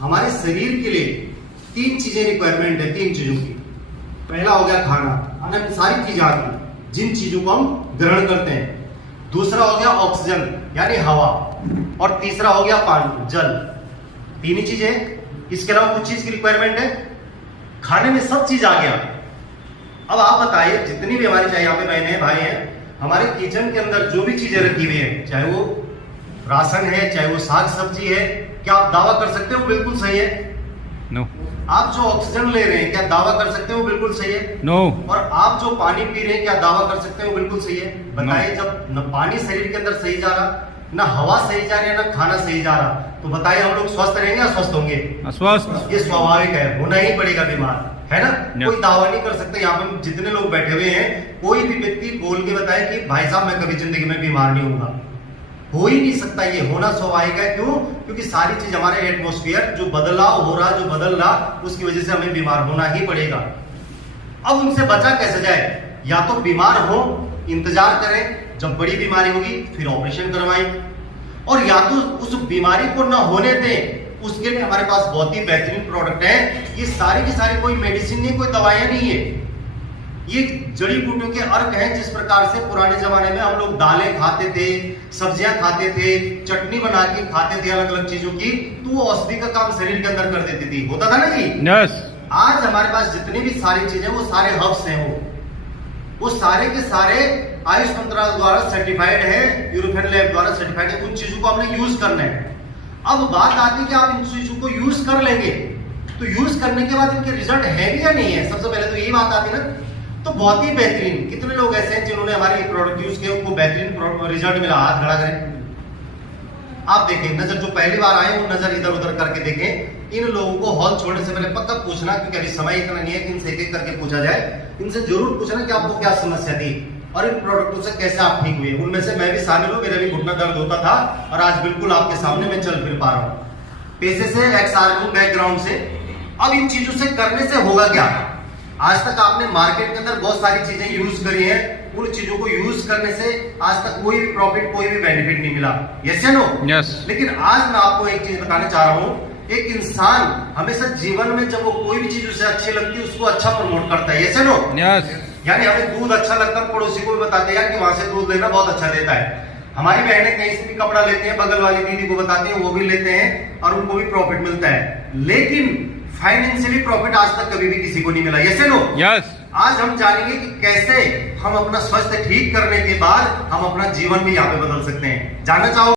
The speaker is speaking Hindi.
हमारे शरीर के लिए 3 चीजें रिक्वायरमेंट है, 3 चीजों की। पहला हो गया खाना, खाना में सारी चीजें आती हैं जिन चीजों को हम ग्रहण करते हैं। दूसरा हो गया ऑक्सीजन यानी हवा, और तीसरा हो गया पानी जल। 3 ही चीजें, इसके अलावा कुछ चीज की रिक्वायरमेंट है। खाने में सब चीज आ गया। अब आप बताइए, जितनी भी हमारी, चाहे यहाँ पे बहनें हैं, भाई हैं, हमारे किचन के अंदर जो भी चीजें रखी हुई है, चाहे वो राशन है, चाहे वो साग सब्जी है, क्या आप दावा कर सकते हो बिल्कुल सही है? नो। आप जो ऑक्सीजन ले रहे हैं, क्या दावा कर सकते हो बिल्कुल सही है? नो। और आप जो पानी पी रहे हैं, क्या दावा कर सकते हो बिल्कुल सही है? बताइए, जब न पानी शरीर के अंदर सही जा रहा, ना हवा सही जा रही है, ना खाना सही जा रहा, तो बताइए हम लोग स्वस्थ रहेंगे या स्वस्थ होंगे? अस्वस्थ। ये स्वाभाविक है, होना ही पड़ेगा बीमार, है ना? कोई दावा नहीं कर सकते। यहाँ पे जितने लोग बैठे हुए हैं, कोई भी व्यक्ति बोल के बताए कि भाई साहब मैं कभी जिंदगी में बीमार नहीं होऊंगा, हो ही नहीं सकता। ये होना स्वाभाविक है। क्यों? क्योंकि सारी चीज, हमारे एटमॉस्फेयर जो बदलाव हो रहा, जो बदल रहा, उसकी वजह से हमें बीमार होना ही पड़ेगा। अब उनसे बचा कैसे जाए? या तो बीमार हो, इंतजार करें, जब बड़ी बीमारी होगी फिर ऑपरेशन करवाएं, और या तो उस बीमारी को न होने दें। उसके लिए हमारे पास बहुत ही बेहतरीन प्रोडक्ट है। ये सारी की सारी कोई मेडिसिन नहीं, कोई दवाइयां नहीं है, ये जड़ी बूटियों के अर्क हैं। जिस प्रकार से पुराने जमाने में हम लोग दालें खाते थे, सब्जियां खाते थे, चटनी बना के खाते थे अलग अलग चीजों की, तो वो औषधि का काम शरीर के अंदर कर देती थी। होता था ना जी? यस। आज हमारे पास जितनी भी सारी चीजें, वो सारे हर्ब्स हैं, वो सारे के सारे आयुष मंत्रालय द्वारा सर्टिफाइड है, यूरोपियन लैब द्वारा सर्टिफाइड है। उन चीजों को हमने यूज करना है। अब बात आती है कि आप इन चीजों को यूज कर लेंगे, तो यूज करने के बाद इनके रिजल्ट है भी या नहीं है? सबसे पहले तो यही बात आती है ना। तो बहुत ही बेहतरीन, कितने लोग ऐसे हैं जिन्होंने हमारे प्रोडक्ट यूज किए, उनको बेहतरीन रिजल्ट मिला? हाथ खड़ा करें। आप देखें, नजर जो पहली बार आए वो नजर इधर उधर करके देखें। इन लोगों को हॉल छोड़ने से पहले पक्का पूछना, क्योंकि अभी समय इतना नहीं है कि इनसे एक एक करके पूछा जाए। इनसे जरूर पूछना कि आपको क्या समस्या थी और इन प्रोडक्टों से कैसे आप ठीक हुए। उनमें से मैं भी शामिल हूं, मेरा भी घुटना दर्द होता था, और आज बिल्कुल आपके सामने मैं चल फिर पा रहा हूं, पेशे से, एक्स आर्मी बैकग्राउंड से। अब इन चीजों से करने से होगा क्या? आज तक आपने मार्केट के अंदर बहुत सारी चीजें यूज करी हैं, उन चीजों को यूज करने से आज तक कोई भी प्रॉफिट, कोई भी बेनिफिट नहीं मिला। यस या नो? यस। लेकिन आज मैं आपको एक चीज बताना चाह रहा हूं। एक इंसान हमेशा जीवन में जब वो कोई भी चीज उसे अच्छी लगती है, उसको अच्छा प्रमोट करता है। यस या नो? यस। यानी हमें दूध अच्छा लगता है, पड़ोसी को भी बताते हैं कि वहां से दूध लेना बहुत अच्छा देता है। हमारी बहनें कहीं से भी कपड़ा लेते हैं, बगल वाली दीदी को बताते हैं, वो भी लेते हैं और उनको भी प्रॉफिट मिलता है। लेकिन फाइनेंशियली प्रॉफिट आज तक कभी भी किसी को नहीं मिला। यस या नो? यस। आज हम जानेंगे कि कैसे हम अपना स्वास्थ्य ठीक करने के बाद हम अपना जीवन भी यहाँ पे बदल सकते हैं। जानना चाहो?